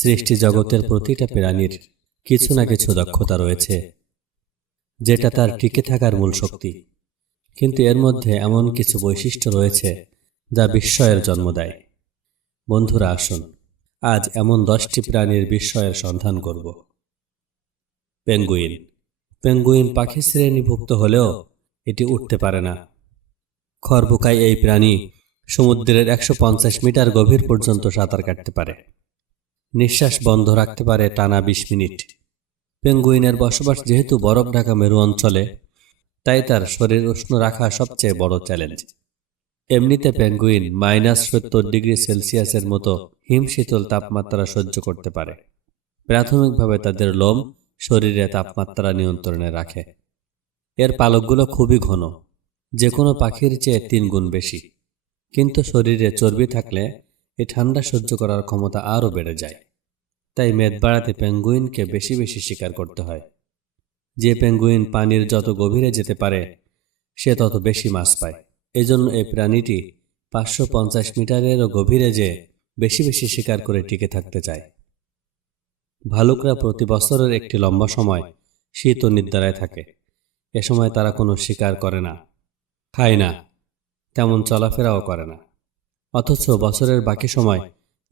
সৃষ্টি জগতের প্রতিটা প্রাণীর কিছু না কিছু দক্ষতা রয়েছে, যেটা তার টিকে থাকার মূল শক্তি। কিন্তু এর মধ্যে এমন কিছু বৈশিষ্ট্য রয়েছে যা বিস্ময়ের জন্ম দেয়। বন্ধুরা, আসুন আজ এমন 10টি প্রাণীর বিস্ময়ের সন্ধান করব। পেঙ্গুইন। পেঙ্গুইন পাখি শ্রেণীভুক্ত হলেও এটি উঠতে পারে না। খরবোকায় এই প্রাণী সমুদ্রের 150 মিটার গভীর পর্যন্ত সাঁতার কাটতে পারে। নিঃশ্বাস বন্ধ রাখতে পারে টানা 20 মিনিট। পেঙ্গুইনের বসবাস যেহেতু বরফ ঢাকা মেরু অঞ্চলে, তাই তার শরীর উষ্ণ রাখা সবচেয়ে বড় চ্যালেঞ্জ। এমনিতে পেঙ্গুইন -70°C মতো হিমশীতল তাপমাত্রা সহ্য করতে পারে। প্রাথমিকভাবে তাদের লোম শরীরে তাপমাত্রা নিয়ন্ত্রণে রাখে। এর পালকগুলো খুবই ঘন, যে কোনো পাখির চেয়ে 3 গুণ বেশি। কিন্তু শরীরে চর্বি থাকলে এই ঠান্ডা সহ্য করার ক্ষমতা আরও বেড়ে যায়। তাই মেদ বাড়াতে পেঙ্গুইনকে বেশি বেশি শিকার করতে হয়। যে পেঙ্গুইন পানির যত গভীরে যেতে পারে, সে তত বেশি মাছ পায়। এজন্য এই প্রাণীটি 550 মিটারেরও গভীরে যেয়ে বেশি বেশি শিকার করে টিকে থাকতে চায়। ভালুকরা প্রতি বছরের একটি লম্বা সময় শীত ও নিদ্রায় থাকে। এ সময় তারা কোনো শিকার করে না, খায় না, তেমন চলাফেরাও করে না। অথচ বছরের বাকি সময়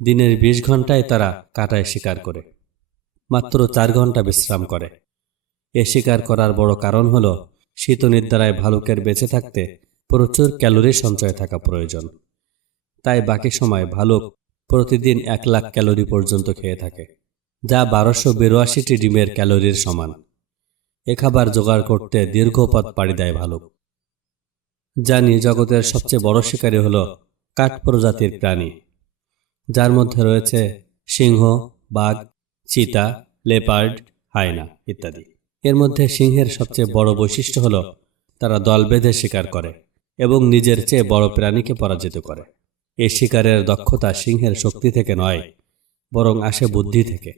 দিনের 20 ঘন্টায় তারা কাঁটায় শিকার করে, মাত্র 4 ঘন্টা বিশ্রাম করে। এ শিকার করার বড় কারণ হল শীত ও নিদ্রায় ভালুকের বেঁচে থাকতে প্রচুর ক্যালোরি সঞ্চয় থাকা প্রয়োজন। তাই বাকি সময় ভালুক প্রতিদিন 1 লাখ ক্যালোরি পর্যন্ত খেয়ে থাকে, যা 1282টি ডিমের ক্যালোরির সমান। এ খাবার জোগাড় করতে দীর্ঘ পথ পাড়ি দেয় ভালুক। জানি জগতের সবচেয়ে বড় শিকারী হল কাঠ প্রজাতির প্রাণী, যার মধ্যে রয়েছে সিংহ, বাঘ, চিতা, লেপার্ড, হায়না ইত্যাদি। এর মধ্যে সিংহের সবচেয়ে বড় বৈশিষ্ট্য হল তারা দল বেঁধে শিকার করে এবং নিজের চেয়ে বড় প্রাণীকে পরাজিত করে। এই শিকারের দক্ষতা সিংহের শক্তি থেকে নয়, বরং আসে বুদ্ধি থেকে।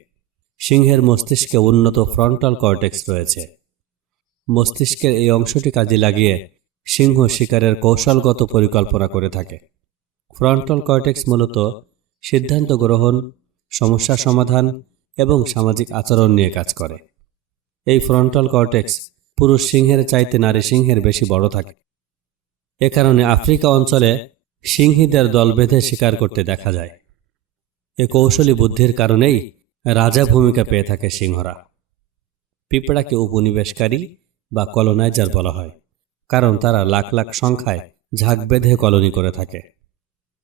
সিংহের মস্তিষ্কে উন্নত ফ্রন্টাল কর্টেক্স রয়েছে। মস্তিষ্কের এই অংশটি কাজে লাগিয়ে সিংহ শিকারের কৌশলগত পরিকল্পনা করে থাকে। ফ্রন্টাল কর্টেক্স মূলত সিদ্ধান্ত গ্রহণ, সমস্যা সমাধান এবং সামাজিক আচরণ নিয়ে কাজ করে। এই ফ্রন্টাল কর্টেক্স পুরুষ সিংহের চাইতে নারী সিংহের বেশি বড় থাকে। এ কারণে আফ্রিকা অঞ্চলে সিংহীদের দল বেঁধে শিকার করতে দেখা যায়। এ কৌশলী বুদ্ধির কারণেই রাজা ভূমিকা পেয়ে থাকে সিংহরা। পিঁপড়াকে উপনিবেশকারী বা কলোনাইজার বলা হয়, কারণ তারা লাখ লাখ সংখ্যায় ঝাঁক বেঁধে কলোনি করে থাকে।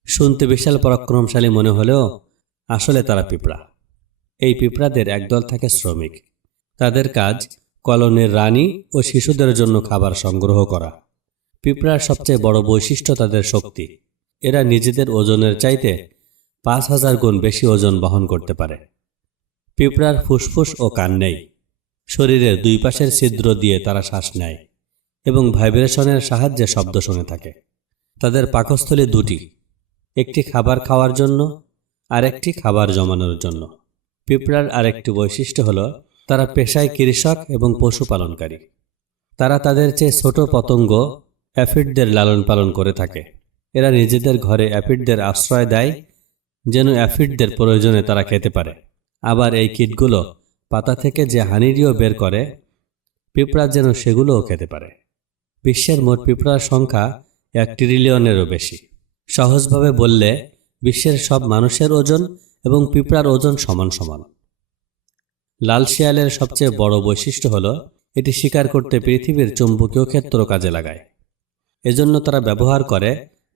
শুনতে বিশাল পরাক্রমশালী মনে হলেও আসলে তারা পিঁপড়া। এই পিঁপড়াদের একদল থাকে শ্রমিক। তাদের কাজ কলোনির রানী ও শিশুদের জন্য খাবার সংগ্রহ করা। পিঁপড়ার সবচেয়ে বড় বৈশিষ্ট্য তাদের শক্তি। এরা নিজেদের ওজনের চাইতে 5000 গুণ বেশি ওজন বহন করতে পারে। পিঁপড়ার ফুসফুস ও কান নেই। শরীরের 2 পাশের ছিদ্র দিয়ে তারা শ্বাস নেয় এবং ভাইব্রেশনের সাহায্যে শব্দ শুনে থাকে। তাদের পাকস্থলী 2টি, একটি খাবার খাওয়ার জন্য আর একটি খাবার জমানোর জন্য। পিঁপড়ার আরেকটি বৈশিষ্ট্য হল তারা পেশায় কৃষক এবং পশুপালনকারী। তারা তাদের চেয়ে ছোট পতঙ্গ অ্যাফিডদের লালন পালন করে থাকে। এরা নিজেদের ঘরে অ্যাফিডদের আশ্রয় দেয়, যেন অ্যাফিডদের প্রয়োজনে তারা খেতে পারে। আবার এই কীটগুলো পাতা থেকে যে হানিডিও বের করে, পিঁপড়া যেন সেগুলোও খেতে পারে। বিশ্বের মোট পিঁপড়ার সংখ্যা 1 ট্রিলিয়নেরও বেশি। সহজভাবে বললে বিশ্বের সব মানুষের ওজন এবং পিঁপড়ার ওজন সমান সমান। লাল শিয়ালের সবচেয়ে বড় বৈশিষ্ট্য হল এটি শিকার করতে পৃথিবীর চৌম্বকীয় ক্ষেত্র কাজে লাগায়। এজন্য তারা ব্যবহার করে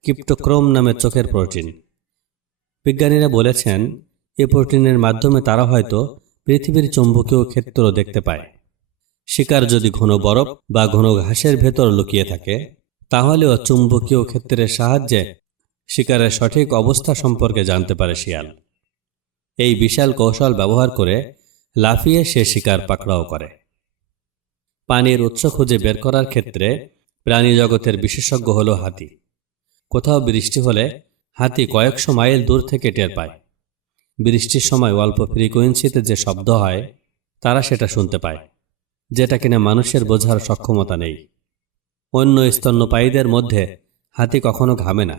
ক্রিপ্টোক্রোম নামের চোখের প্রোটিন। বিজ্ঞানীরা বলেছেন এই প্রোটিনের মাধ্যমে তারা হয়তো পৃথিবীর চৌম্বকীয় ক্ষেত্র দেখতে পায়। শিকার যদি ঘন বরফ বা ঘন ঘাসের ভেতর লুকিয়ে থাকে, তাহলেও চুম্বকীয় ক্ষেত্রের সাহায্যে শিকারের সঠিক অবস্থা সম্পর্কে জানতে পারে শিয়াল। এই বিশাল কৌশল ব্যবহার করে লাফিয়ে সে শিকার পাকড়াও করে। পানির উৎস খুঁজে বের করার ক্ষেত্রে প্রাণী জগতের বিশেষজ্ঞ হল হাতি। কোথাও বৃষ্টি হলে হাতি কয়েকশো মাইল দূর থেকে টের পায়। বৃষ্টির সময় অল্প ফ্রিকোয়েন্সিতে যে শব্দ হয়, তারা সেটা শুনতে পায়, যেটা কিনা মানুষের বোঝার সক্ষমতা নেই। অন্য স্তন্যপায়ীদের মধ্যে হাতি কখনো ঘামে না।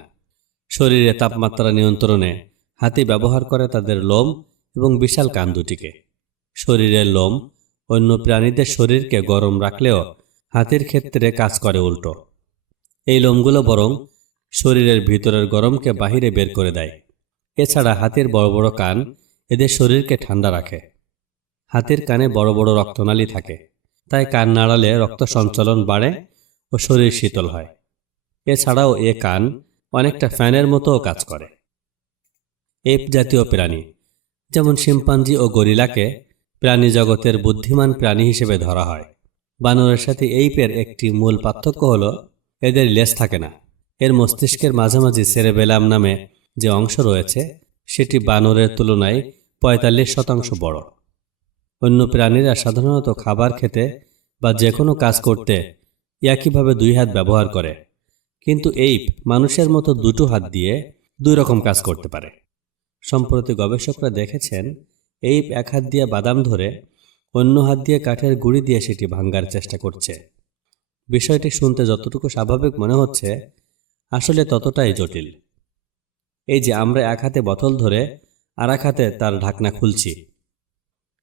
শরীরে তাপমাত্রা নিয়ন্ত্রণে হাতি ব্যবহার করে তাদের লোম এবং বিশাল কান দুটিকে। শরীরের লোম অন্য প্রাণীদের শরীরকে গরম রাখলেও হাতির ক্ষেত্রে কাজ করে উল্টো। এই লোমগুলো বরং শরীরের ভিতরের গরমকে বাহিরে বের করে দেয়। এছাড়া হাতির বড় বড় কান এদের শরীরকে ঠান্ডা রাখে। হাতির কানে বড় বড় রক্তনালী থাকে, তাই কান নাড়ালে রক্ত সঞ্চালন বাড়ে ও শরীর শীতল হয়। এছাড়াও এ কান অনেকটা ফ্যানের মতোও কাজ করে। এপ জাতীয় প্রাণী যেমন শিম্পাঞ্জি ও গরিলাকে প্রাণী জগতের বুদ্ধিমান প্রাণী হিসেবে ধরা হয়। বানরের সাথে এইপের একটি মূল পার্থক্য হল এদের লেজ থাকে না। এর মস্তিষ্কের মাঝামাঝি সেরেবেলাম নামে যে অংশ রয়েছে সেটি বানরের তুলনায় ৪৫% বড়। অন্য প্রাণীরা সাধারণত খাবার খেতে বা যে কোনো কাজ করতে একইভাবে 2 হাত ব্যবহার করে, কিন্তু এইপ মানুষের মতো 2টো হাত দিয়ে 2 রকম কাজ করতে পারে। সম্প্রতি গবেষকরা দেখেছেন এইপ 1 হাত দিয়ে বাদাম ধরে অন্য হাত দিয়ে কাঠের গুঁড়ি দিয়ে সেটি ভাঙার চেষ্টা করছে। বিষয়টি শুনতে যতটুকু স্বাভাবিক মনে হচ্ছে, আসলে ততটাই জটিল। এই যে আমরা 1 হাতে বোতল ধরে আর 1 হাতে তার ঢাকনা খুলছি,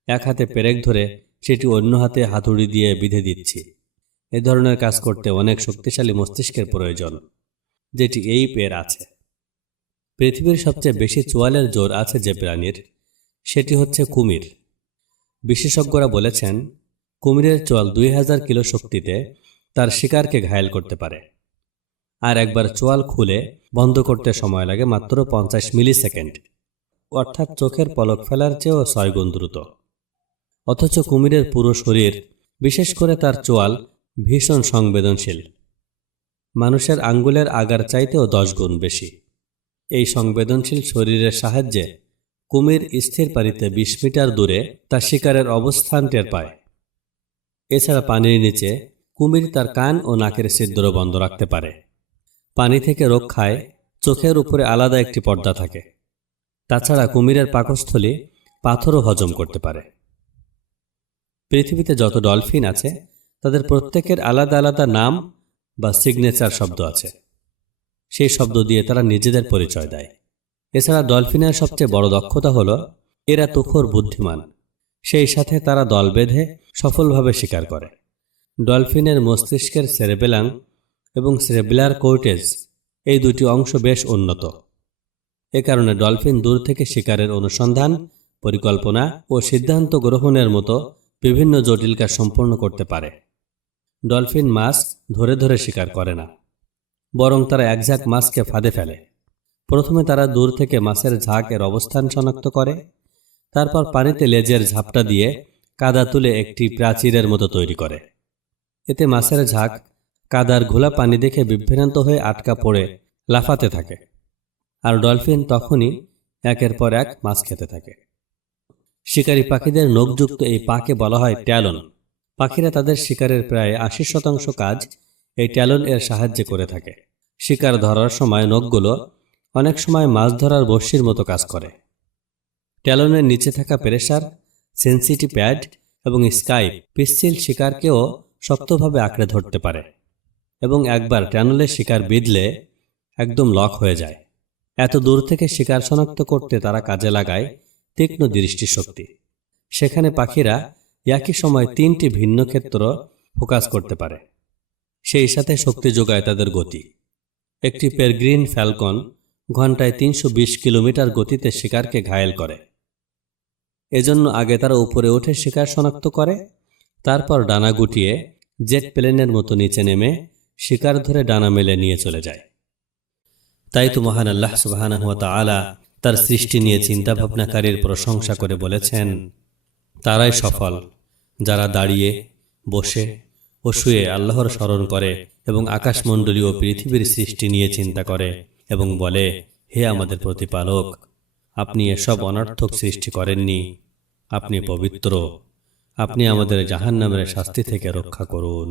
1 হাতে পেরেক ধরে সেটি অন্য হাতে হাতুড়ি দিয়ে বিঁধে দিচ্ছি, এ ধরনের কাজ করতে অনেক শক্তিশালী মস্তিষ্কের প্রয়োজন, যেটি এইপের আছে। পৃথিবীর সবচেয়ে বেশি চোয়ালের জোর আছে যে প্রাণীর, সেটি হচ্ছে কুমির। বিশেষজ্ঞরা বলেছেন কুমিরের চোয়াল 2000 কিলো শক্তিতে তার শিকারকে ঘায়েল করতে পারে, আর একবার চোয়াল খুলে বন্ধ করতে সময় লাগে মাত্র 50 মিলিসেকেন্ড, অর্থাৎ চোখের পলক ফেলার চেয়েও 6 গুণ দ্রুত। অথচ কুমিরের পুরো শরীর, বিশেষ করে তার চোয়াল ভীষণ সংবেদনশীল, মানুষের আঙ্গুলের আগার চাইতেও 10 গুণ বেশি। এই সংবেদনশীল শরীরের সাহায্যে কুমির স্থির পানিতে 20 মিটার দূরে তার শিকারের অবস্থান টের পায়। এছাড়া পানির নিচে কুমির তার কান ও নাকের ছিদ্র বন্ধ রাখতে পারে। পানি থেকে রক্ষায় চোখের উপরে আলাদা একটি পর্দা থাকে। তাছাড়া কুমিরের পাকস্থলী পাথরও হজম করতে পারে। পৃথিবীতে যত ডলফিন আছে তাদের প্রত্যেকের আলাদা আলাদা নাম বা সিগনেচার শব্দ আছে। সেই শব্দ দিয়ে তারা নিজেদের পরিচয় দেয়। এছাড়া ডলফিনের সবচেয়ে বড় দক্ষতা হল এরা তুখোর বুদ্ধিমান, সেই সাথে তারা দল বেঁধে সফলভাবে শিকার করে। ডলফিনের মস্তিষ্কের সেরেবেলাম এবং সেরেবেলার কোর্টেজ, এই 2টি অংশ বেশ উন্নত। এ কারণে ডলফিন দূর থেকে শিকারের অনুসন্ধান, পরিকল্পনা ও সিদ্ধান্ত গ্রহণের মতো বিভিন্ন জটিল কাজ সম্পন্ন করতে পারে। ডলফিন মাছ ধরে ধরে শিকার করে না, বরং তারা এক ঝাঁক মাছকে ফাঁদে ফেলে। প্রথমে তারা দূর থেকে মাছের ঝাঁকের অবস্থান শনাক্ত করে, তারপর পানিতে লেজের ঝাপটা দিয়ে কাদা তুলে একটি প্রাচীরের মতো তৈরি করে। এতে মাছের ঝাঁক কাদার ঘোলা পানি দেখে বিভ্রান্ত হয়ে আটকা পড়ে লাফাতে থাকে, আর ডলফিন তখনই একের পর এক মাছ খেতে থাকে। শিকারী পাখিদের নখযুক্ত এই পাকে বলা হয় ট্যালন। পাখিরা তাদের শিকারের প্রায় 80% কাজ এই ট্যালন এর সাহায্যে করে থাকে। শিকার ধরার সময় নখগুলো অনেক সময় মাছ ধরার বড়শির মতো কাজ করে। ট্যালনের নিচে থাকা প্রেসার, সেন্সিটিভ প্যাড এবং স্কাইপ পিচ্ছিল শিকারকেও শক্তভাবে আঁকড়ে ধরতে পারে, এবং একবার ট্যানলের শিকার বিঁধলে একদম লক হয়ে যায়। এত দূর থেকে শিকার শনাক্ত করতে তারা কাজে লাগায় তীক্ষ্ণ দৃষ্টিশক্তি। সেখানে পাখিরা একই সময় 3টি ভিন্ন ক্ষেত্র ফোকাস করতে পারে। সেই সাথে শক্তি যোগায় তাদের গতি। একটি পেরেগ্রিন ফ্যালকন ঘন্টায় 320 কিলোমিটার গতিতে শিকারকে ঘায়েল করে। এজন্য আগে তারা উপরে উঠে শিকার শনাক্ত করে, তারপর ডানা গুটিয়ে জেট প্লেনের মতো নিচে নেমে শিকার ধরে ডানা মেলে নিয়ে চলে যায়। তাই তো মহান আল্লাহ সুবহানাহু ওয়া তাআলা তার সৃষ্টি নিয়ে চিন্তাভাবনাকারীর প্রশংসা করে বলেছেন, তারাই সফল যারা দাঁড়িয়ে, বসে ও শুয়ে আল্লাহর স্মরণ করে এবং আকাশমণ্ডলী ও পৃথিবীর সৃষ্টি নিয়ে চিন্তা করে এবং বলে, হে আমাদের প্রতিপালক, আপনি এসব অনর্থক সৃষ্টি করেননি, আপনি পবিত্র, আপনি আমাদের জাহান্নামের শাস্তি থেকে রক্ষা করুন।